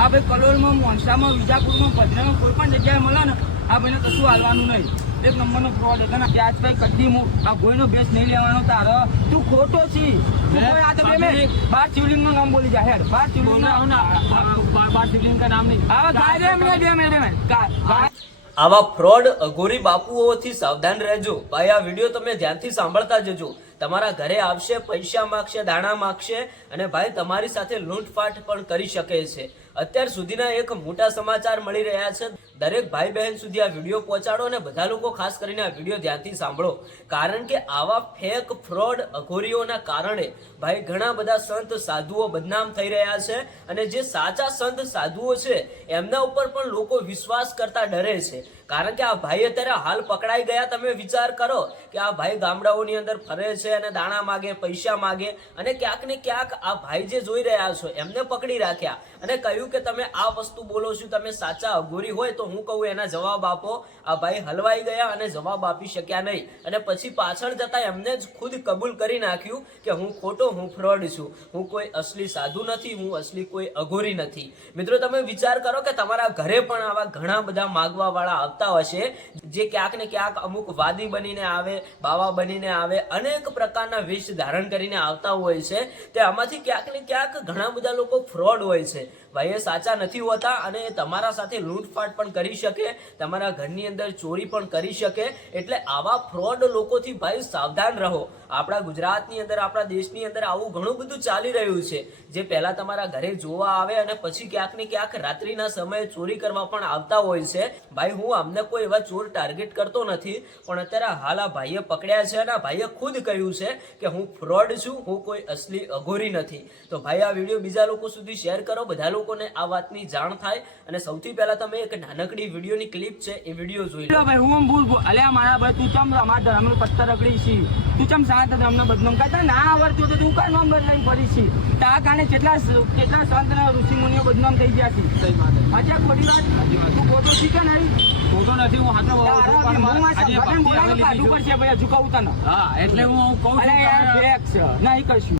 આ ભાઈ કલોલમાં, મોનસામાં, વિજાપુરમાં, ભદ્રામાં કોઈ પણ જગ્યાએ મળે ને આ ભાઈને કશું હાલવાનું નહીં. એક નંબરનો ફ્રોડ હતો ને ત્યાં ભાઈ કદી હું આ ભોયનો બેસ નહીં લેવાનો તારો. તું ખોટો છી. આ તો બાર શિવલિંગ નું નામ બોલી જાય. બાર શિવલિંગ કા નામ નહીં. આવા ફ્રોડ અઘોરી બાપુઓથી સાવધાન રહેજો ભાઈ. આ વિડીયો તમે ધ્યાનથી સાંભળતા જજો. તમારા ઘરે આવશે, પૈસા માંગશે, દાણા માંગશે અને ભાઈ તમારી સાથે લૂંટફાટ પણ કરી શકે છે. અત્યાર સુધીના એક મોટા સમાચાર મળી રહ્યા છે. દરેક ભાઈ બહેન સુધી આ વિડીયો પહોંચાડો અને બધા લોકો ખાસ કરીને આ વિડીયો ધ્યાનથી સાંભળો. કારણ કે આવા ફેક ફ્રોડ અઘોરીઓના કારણે ભાઈ ઘણા બધા સંત સાધુઓ બદનામ થઈ રહ્યા છે અને જે સાચા સંત સાધુઓ છે એમના ઉપર પણ લોકો વિશ્વાસ કરતા ડરે છે. કારણ કે આ ભાઈ અત્યારે હાલ પકડાઈ ગયા. તમે વિચાર કરો કે આ ભાઈ ગામડાઓની અંદર ફરે છે અને દાણા માગે, પૈસા માગે અને ક્યાંક ને ક્યાંક આ ભાઈ જે જોઈ રહ્યા છો એમને પકડી રાખ્યા અને કહ્યું કે તમે આ વસ્તુ બોલો છો, તમે સાચા અઘોરી હોય તો હું કહું એના જવાબ આપો. આ ભાઈ હલવાઈ ગયા અને જવાબ આપી શક્યા નહીં અને પછી પાછળ જતા એમને જ ખુદ કબૂલ કરી નાખ્યું કે હું ખોટો, હું ફ્રોડ છું, હું કોઈ અસલી સાધુ નથી, હું અસલી કોઈ અઘોરી નથી. મિત્રો તમે વિચાર કરો કે તમારા ઘરે પણ આવા ઘણા બધા માગવા વાળા આવતા હશે જે ક્યાંક ને ક્યાંક અમુક વાદી બનીને આવે, બાવા બનીને આવે, અનેક પ્રકારના વેશ ધારણ કરીને આવતા હોય છે. તે આમાંથી ક્યાંક ને ક્યાંક ઘણા બધા લોકો ફ્રોડ હોય છે ભાઈ. એ સાચા નથી હોતા અને તમારા સાથે લૂંટફાટ પણ કરી શકે, તમારા ઘરની અંદર ચોરી પણ કરી શકે. એટલે આવા ફ્રોડ લોકોથી ભાઈ સાવધાન રહો. આપણા ગુજરાતની અંદર, આપણા દેશની અંદર આવું ઘણું બધું ચાલી રહ્યું છે જે પહેલા તમારા ઘરે જોવા આવે અને પછી ક્યાંક ને ક્યાંક રાત્રિના સમયે ચોરી કરવા પણ આવતા હોય છે. ભાઈ હું અમને કોઈ એવા ચોર ટાર્ગેટ કરતો નથી પણ અત્યારે હાલ આ ભાઈએ પકડ્યા છે અને આ ભાઈએ ખુદ કહ્યું છે કે હું ફ્રોડ છું, હું કોઈ અસલી અઘોરી નથી. તો ભાઈ આ વિડીયો બીજા લોકો સુધી શેર કરો, બધા લોકોને આ વાતની જાણ થાય. અને સૌથી પહેલા તમે એક નાનકડી વિડીયોની ક્લિપ છે એ વિડીયો જોઈ લો. ભાઈ હું ભૂલ અલ્યા મારા ભાઈ તું ચમ અમારા ધર્મનો પત્તર રગડી છી, તું ચમ સાત ધર્મનો બદનામ કરતા ના આવડતું તો તું કઈ નંબર લઈને ફરી છી. તા કારણે કેટલા સંત ઋષિ મુનિઓ બદનામ થઈ ગયા છે. અચ્છા ખોટી વાત, તું ખોટો છી કે નહીં? ખોટો નથી, હું હાથો પડશે ભાઈ હજુ કહું તને. હા એટલે હું કહું છું નહીં કરશું.